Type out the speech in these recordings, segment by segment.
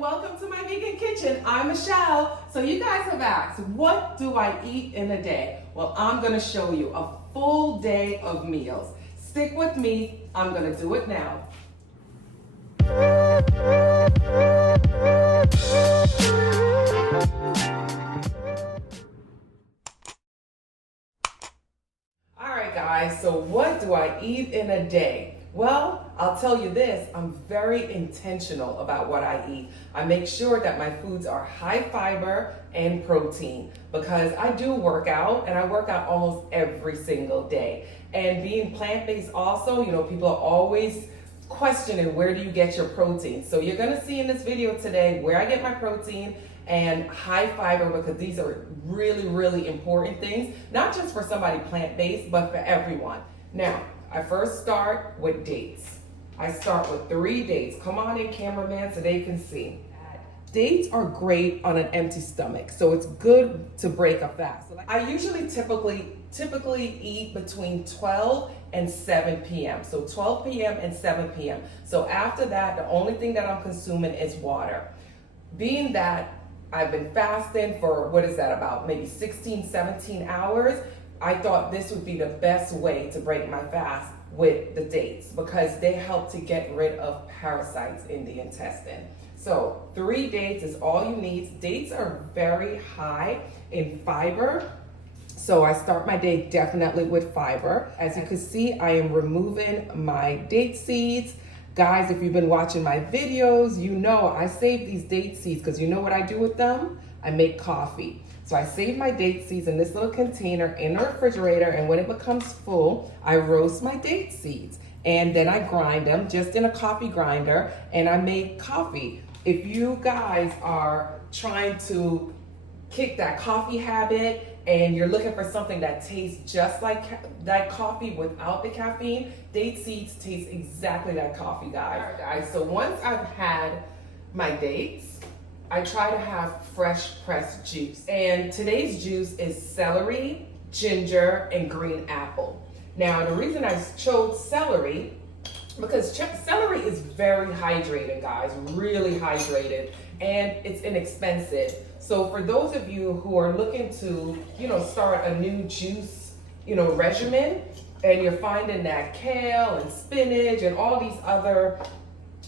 welcome to my vegan kitchen. I'm Michelle. So you guys have asked, what do I eat in a day? Well, I'm gonna show you a full day of meals. Stick with me, I'm gonna do it now. All right guys, so what do I eat in a day? Well, I'll tell you this, I'm very intentional about what I eat. I make sure that my foods are high fiber and protein because I do work out and I work out almost every single day. And being plant-based also, people are always questioning where do you get your protein. So you're gonna see in this video today where I get my protein and high fiber because these are really, really important things, not just for somebody plant-based, but for everyone. Now, I first start with dates. I start with 3 dates. Come on in, cameraman, so they can see. Dates are great on an empty stomach, so it's good to break a fast. I usually typically eat between 12 and 7 p.m. So 12 p.m. and 7 p.m. So after that, the only thing that I'm consuming is water. Being that I've been fasting for, about maybe 16, 17 hours, I thought this would be the best way to break my fast with the dates because they help to get rid of parasites in the intestine. So 3 dates is all you need. Dates are very high in fiber. So I start my day definitely with fiber. As you can see, I am removing my date seeds. Guys, if you've been watching my videos, you know I save these date seeds because you know what I do with them? I make coffee. So I save my date seeds in this little container in the refrigerator, and when it becomes full, I roast my date seeds. And then I grind them just in a coffee grinder, and I make coffee. If you guys are trying to kick that coffee habit and you're looking for something that tastes just like that coffee without the caffeine, date seeds taste exactly like coffee, guys. All right, guys, so once I've had my dates, I try to have fresh pressed juice. And today's juice is celery, ginger, and green apple. Now, the reason I chose celery, because celery is very hydrated, guys, really hydrated, and it's inexpensive. So for those of you who are looking to, start a new juice, regimen, and you're finding that kale and spinach and all these other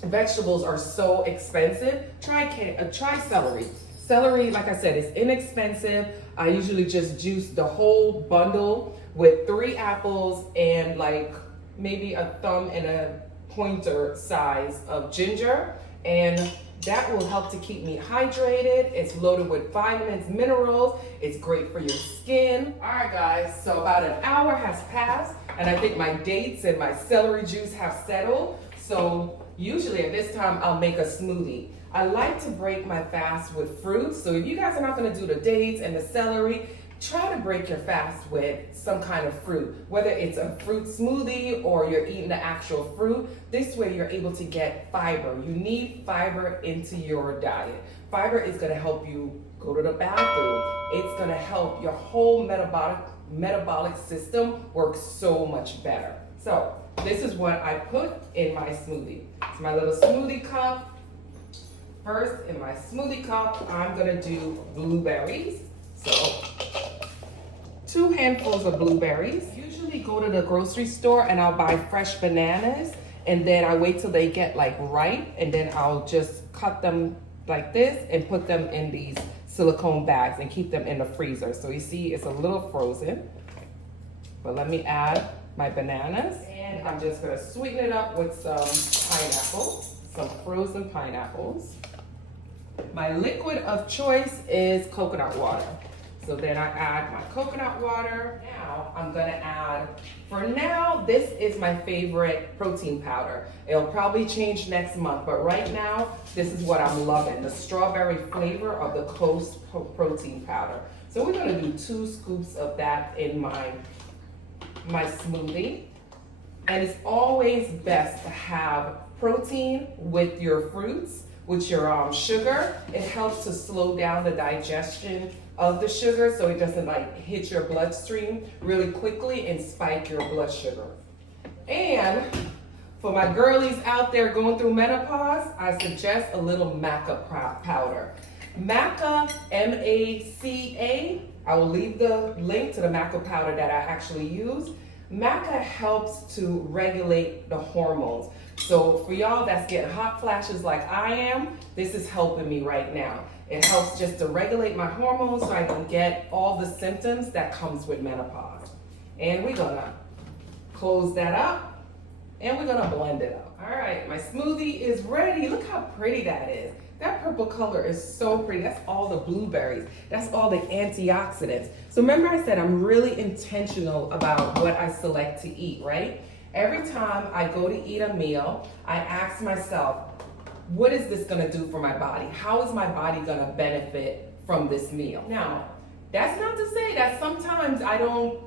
vegetables are so expensive, try celery. Celery, like I said, is inexpensive. I usually just juice the whole bundle with 3 apples and like maybe a thumb and a pointer size of ginger, and that will help to keep me hydrated. It's loaded with vitamins, minerals. It's great for your skin. All right, guys, so about an hour has passed, and I think my dates and my celery juice have settled. So usually at this time, I'll make a smoothie. I like to break my fast with fruits. So if you guys are not gonna do the dates and the celery, try to break your fast with some kind of fruit, whether it's a fruit smoothie or you're eating the actual fruit. This way you're able to get fiber. You need fiber into your diet. Fiber is gonna help you go to the bathroom. It's gonna help your whole metabolic system work so much better. So this is what I put in my smoothie. It's my little smoothie cup. First, in my smoothie cup, I'm gonna do blueberries. So 2 handfuls of blueberries. I usually go to the grocery store and I'll buy fresh bananas, and then I wait till they get like ripe, and then I'll just cut them like this and put them in these silicone bags and keep them in the freezer. So you see it's a little frozen, but let me add my bananas, and I'm just gonna sweeten it up with some pineapple, some frozen pineapples. My liquid of choice is coconut water. So then I add my coconut water. Now I'm gonna add, for now, this is my favorite protein powder. It'll probably change next month, but right now, this is what I'm loving, the strawberry flavor of the Coast protein powder. So we're gonna do 2 scoops of that in my smoothie. And it's always best to have protein with your fruits, with your sugar. It helps to slow down the digestion of the sugar so it doesn't like hit your bloodstream really quickly and spike your blood sugar. And For my girlies out there going through menopause, I suggest a little maca powder. Maca, M-A-C-A. I will leave the link to the maca powder that I actually use. Maca helps to regulate the hormones. So for y'all that's getting hot flashes like I am, this is helping me right now. It helps just to regulate my hormones so I can get all the symptoms that comes with menopause. And we're gonna close that up and we're gonna blend it up. All right, my smoothie is ready. Look how pretty that is. That purple color is so pretty. That's all the blueberries. That's all the antioxidants. So remember I said I'm really intentional about what I select to eat, right? Every time I go to eat a meal, I ask myself, what is this gonna do for my body? How is my body gonna benefit from this meal? Now, that's not to say that sometimes I don't,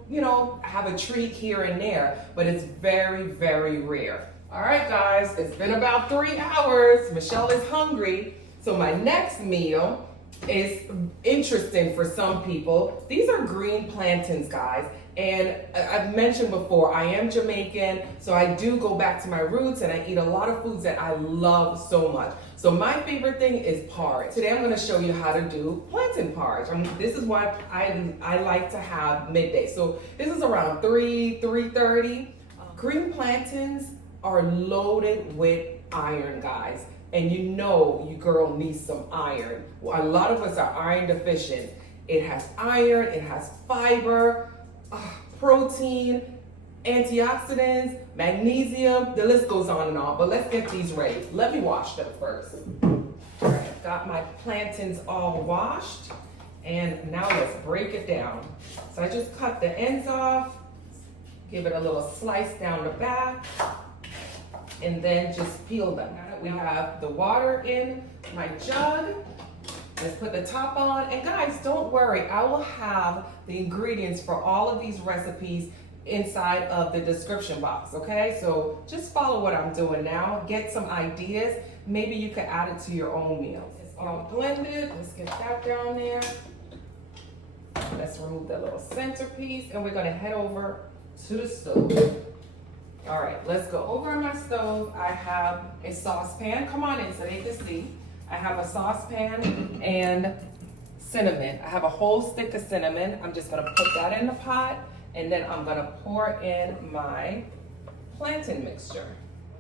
have a treat here and there, but it's very, very rare. All right, guys, it's been about 3 hours. Michelle is hungry. So my next meal is interesting for some people. These are green plantains, guys. And I've mentioned before, I am Jamaican, so I do go back to my roots and I eat a lot of foods that I love so much. So my favorite thing is porridge. Today I'm gonna show you how to do plantain porridge. This is what I like to have midday. So this is around 3:30. Green plantains are loaded with iron, guys. And your girl needs some iron. Well, a lot of us are iron deficient. It has iron, it has fiber, protein, antioxidants, magnesium, the list goes on and on, but let's get these ready. Let me wash them first. All right, I've got my plantains all washed, and now let's break it down. So I just cut the ends off, give it a little slice down the back, and then just peel them. We have the water in my jug. Let's put the top on. And guys, don't worry, I will have the ingredients for all of these recipes inside of the description box, okay? So just follow what I'm doing now. Get some ideas. Maybe you could add it to your own meals. It's all blended. Let's get that down there. Let's remove the little centerpiece, and we're gonna head over to the stove. All right, let's go. Over on my stove, I have a saucepan. Come on in so they can see. I have a saucepan and cinnamon. I have a whole stick of cinnamon. I'm just gonna put that in the pot, and then I'm gonna pour in my plantain mixture.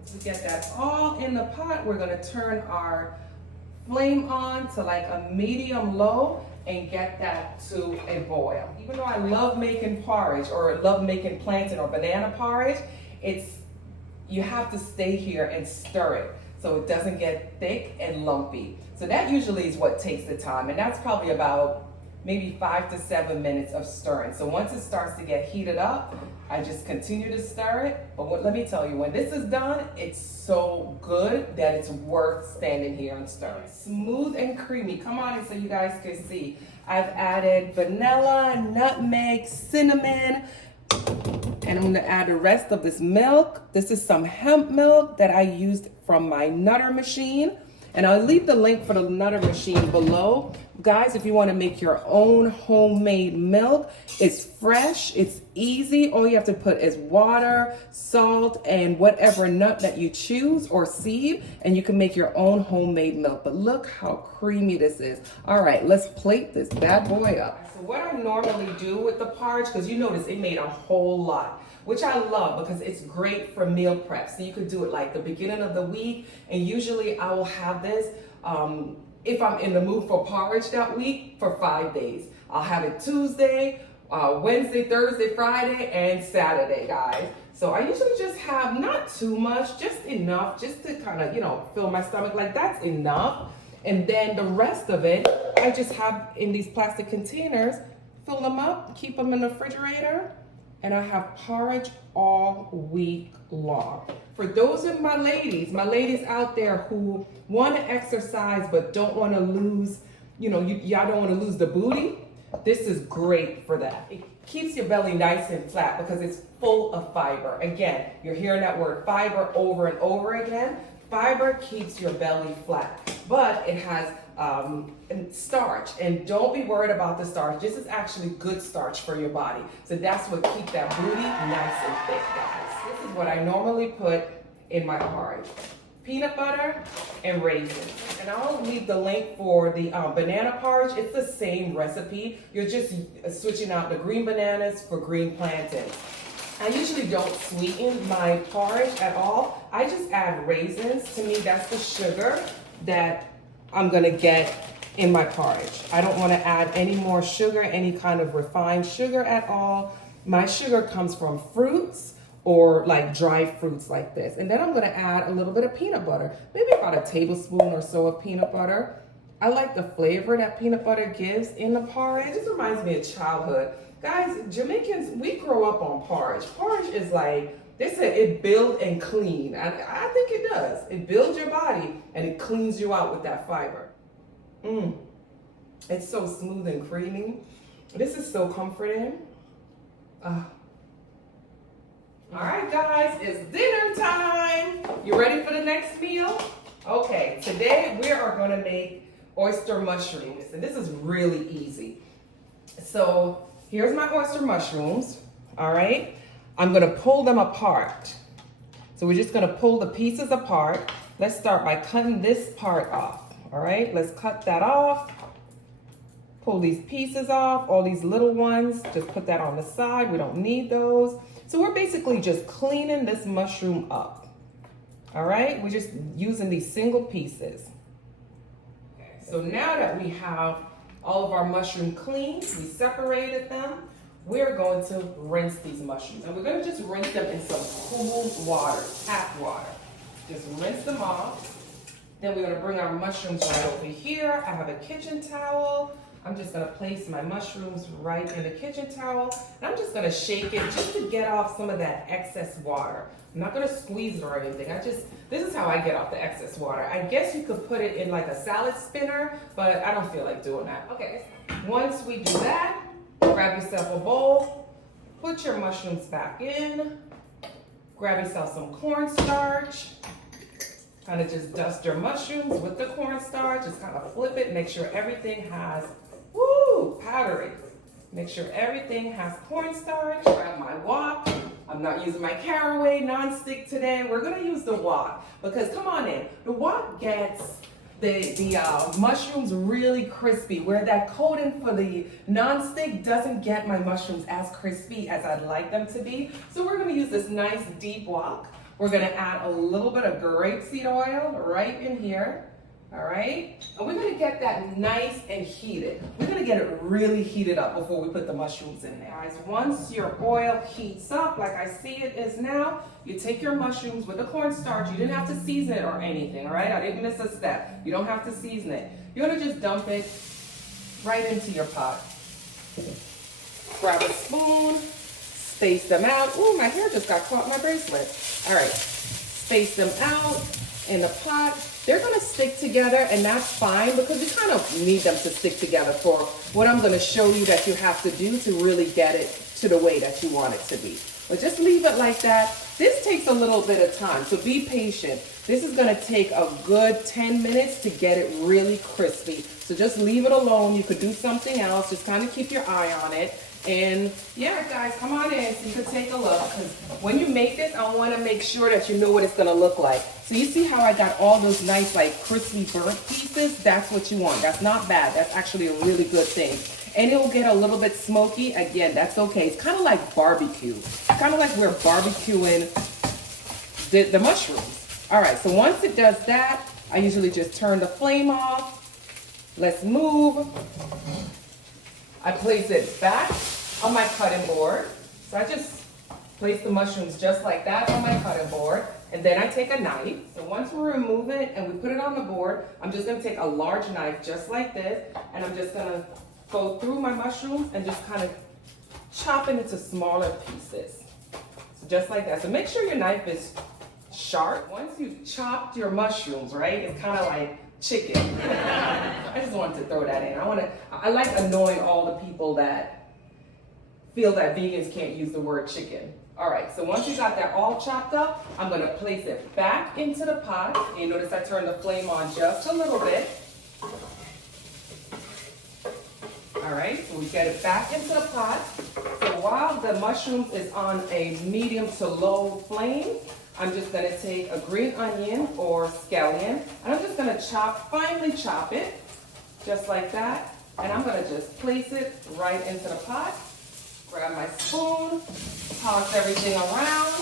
To get that all in the pot, we're gonna turn our flame on to like a medium low and get that to a boil. Even though I love making porridge or love making plantain or banana porridge, you have to stay here and stir it so it doesn't get thick and lumpy. So that usually is what takes the time, and that's probably about maybe 5 to 7 minutes of stirring. So once it starts to get heated up, I just continue to stir it. But let me tell you, when this is done, it's so good that it's worth standing here and stirring. Smooth and creamy. Come on in so you guys can see. I've added vanilla, nutmeg, cinnamon, and I'm gonna add the rest of this milk. This is some hemp milk that I used from my nutter machine. And I'll leave the link for the nutter machine below. Guys, if you wanna make your own homemade milk, it's fresh, it's easy. All you have to put is water, salt, and whatever nut that you choose or seed, and you can make your own homemade milk. But look how creamy this is. All right, let's plate this bad boy up. So what I normally do with the porridge, because you notice it made a whole lot, which I love because it's great for meal prep. So you could do it like the beginning of the week, and usually I will have this if I'm in the mood for porridge that week for 5 days. I'll have it Tuesday, Wednesday, Thursday, Friday, and Saturday, guys. So I usually just have not too much, just enough, just to kind of, fill my stomach. Like that's enough. And then the rest of it, I just have in these plastic containers, fill them up, keep them in the refrigerator, and I have porridge all week long. For those of my ladies out there who want to exercise but don't want to lose, y'all don't want to lose the booty, this is great for that. It keeps your belly nice and flat because it's full of fiber. Again, you're hearing that word fiber over and over again. Fiber keeps your belly flat, but it has starch, and don't be worried about the starch. This is actually good starch for your body. So that's what keeps that booty nice and thick, guys. This is what I normally put in my porridge. Peanut butter and raisins. And I'll leave the link for the banana porridge. It's the same recipe. You're just switching out the green bananas for green plantains. I usually don't sweeten my porridge at all. I just add raisins. To me, that's the sugar that I'm gonna get in my porridge. I don't wanna add any more sugar, any kind of refined sugar at all. My sugar comes from fruits or like dried fruits like this. And then I'm gonna add a little bit of peanut butter, maybe about a tablespoon or so of peanut butter. I like the flavor that peanut butter gives in the porridge. It just reminds me of childhood. Guys, Jamaicans, we grow up on porridge. Porridge is like, they say it builds and clean. I think it does. It builds your body and it cleans you out with that fiber. It's so smooth and creamy. This is so comforting. All right, guys, it's dinner time. You ready for the next meal? Okay, today we are gonna make oyster mushrooms, and this is really easy. So here's my oyster mushrooms, all right? I'm gonna pull them apart. So we're just gonna pull the pieces apart. Let's start by cutting this part off, all right? Let's cut that off. Pull these pieces off, all these little ones, just put that on the side. We don't need those. So we're basically just cleaning this mushroom up, all right? We're just using these single pieces. Okay, so now that we have all of our mushroom cleaned, we separated them, we're going to rinse these mushrooms. And we're gonna just rinse them in some cool water, tap water. Just rinse them off. Then we're gonna bring our mushrooms right over here. I have a kitchen towel. I'm just gonna place my mushrooms right in the kitchen towel. And I'm just gonna shake it just to get off some of that excess water. I'm not gonna squeeze it or anything. This is how I get off the excess water. I guess you could put it in like a salad spinner, but I don't feel like doing that. Okay, once we do that, grab yourself a bowl, put your mushrooms back in, grab yourself some cornstarch, kind of just dust your mushrooms with the cornstarch, just kind of flip it, make sure everything has, powdery. Make sure everything has cornstarch. Grab my wok. I'm not using my caraway nonstick today. We're gonna use the wok because come on in. The wok gets the mushrooms really crispy, where that coating for the nonstick doesn't get my mushrooms as crispy as I'd like them to be. So we're gonna use this nice deep wok. We're gonna add a little bit of grapeseed oil right in here, all right? And we're gonna get that nice and heated. We're gonna get it really heated up before we put the mushrooms in there. Guys, once your oil heats up, like I see it is now, you take your mushrooms with the cornstarch. You didn't have to season it or anything, all right? I didn't miss a step. You don't have to season it. You're gonna just dump it right into your pot. Grab a spoon, space them out. Ooh, my hair just got caught in my bracelet. All right, space them out in the pot. They're gonna stick together, and that's fine because you kind of need them to stick together for what I'm gonna show you that you have to do to really get it to the way that you want it to be. But just leave it like that. This takes a little bit of time, so be patient. This is gonna take a good 10 minutes to get it really crispy. So just leave it alone. You could do something else. Just kind of keep your eye on it. And yeah, guys, come on in so you can take a look. Because when you make this, I want to make sure that you know what it's going to look like. So you see how I got all those nice, like, crispy burnt pieces? That's what you want. That's not bad. That's actually a really good thing. And it will get a little bit smoky. Again, that's okay. It's kind of like barbecue. It's kind of like we're barbecuing the mushrooms. All right, so once it does that, I usually just turn the flame off. Let's move. I place it back on my cutting board. So I just place the mushrooms just like that on my cutting board. And then I take a knife. So once we remove it and we put it on the board, I'm just gonna take a large knife just like this. And I'm just gonna go through my mushrooms and just kind of chop it into smaller pieces. So just like that. So make sure your knife is sharp. Once you've chopped your mushrooms, right, it's kind of like chicken. I just wanted to throw that in. I like annoying all the people that feel that vegans can't use the word chicken. All right, so once you got that all chopped up, I'm gonna place it back into the pot. And you notice I turned the flame on just a little bit. All right, so we get it back into the pot. So while the mushrooms is on a medium to low flame, I'm just gonna take a green onion or scallion, and I'm just gonna finely chop it, just like that. And I'm gonna just place it right into the pot. Grab my spoon, toss everything around.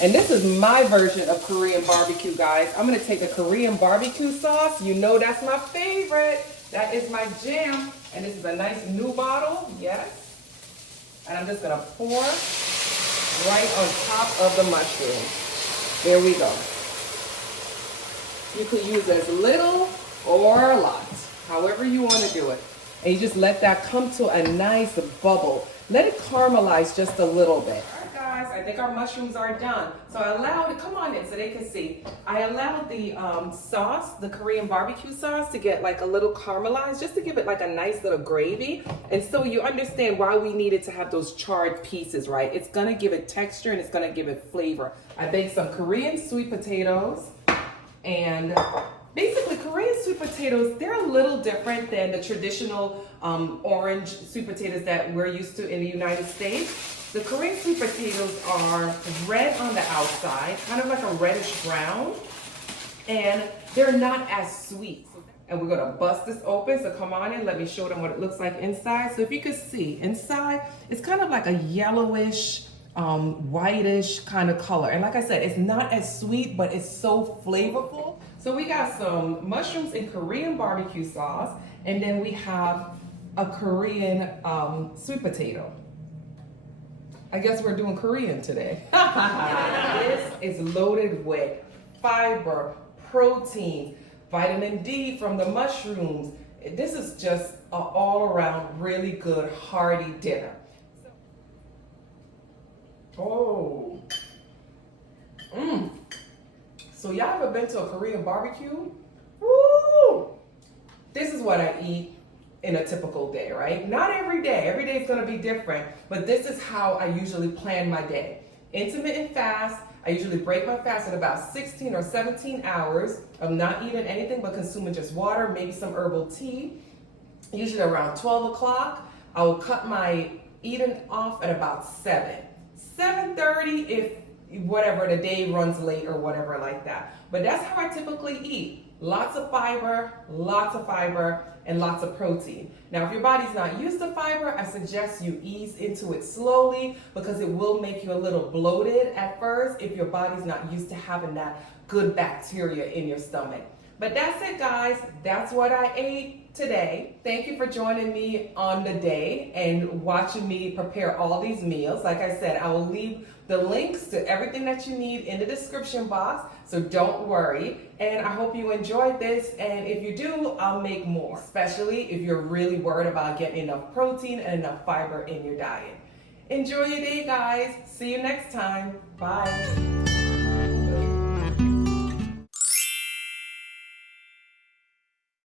And this is my version of Korean barbecue, guys. I'm gonna take a Korean barbecue sauce. You know that's my favorite. That is my jam. And this is a nice new bottle, yes. And I'm just gonna pour right on top of the mushroom. There we go. You could use as little or a lot, however you want to do it. And you just let that come to a nice bubble. Let it caramelize just a little bit. All right, guys, I think our mushrooms are done. So I allowed, come on in so they can see. I allowed the sauce, the Korean barbecue sauce, to get like a little caramelized, just to give it like a nice little gravy. And so you understand why we needed to have those charred pieces, right? It's gonna give it texture and it's gonna give it flavor. I baked some Korean sweet potatoes, and basically, Korean sweet potatoes, they're a little different than the traditional orange sweet potatoes that we're used to in the United States. The Korean sweet potatoes are red on the outside, kind of like a reddish brown, and they're not as sweet. And we're gonna bust this open, so come on in, let me show them what it looks like inside. So if you can see, inside, it's kind of like a yellowish, whitish kind of color. And like I said, it's not as sweet, but it's so flavorful. So we got some mushrooms in Korean barbecue sauce, and then we have a Korean sweet potato. I guess we're doing Korean today. This is loaded with fiber, protein, vitamin D from the mushrooms. This is just an all-around really good hearty dinner. Oh. So y'all ever been to a Korean barbecue? Woo! This is what I eat in a typical day, right? Not every day. Every day is gonna be different, but this is how I usually plan my day. Intermittent fast. I usually break my fast at about 16 or 17 hours of not eating anything but consuming just water, maybe some herbal tea. Usually around 12 o'clock, I will cut my eating off at about 7:30 if whatever the day runs late or whatever like that. But that's how I typically eat. Lots of fiber, and lots of protein. Now, if your body's not used to fiber, I suggest you ease into it slowly because it will make you a little bloated at first if your body's not used to having that good bacteria in your stomach. But that's it, guys. That's what I ate today. Thank you for joining me on the day and watching me prepare all these meals. Like I said, I will leave the links to everything that you need in the description box, so don't worry. And I hope you enjoyed this, and if you do, I'll make more, especially if you're really worried about getting enough protein and enough fiber in your diet. Enjoy your day, guys. See you next time. Bye.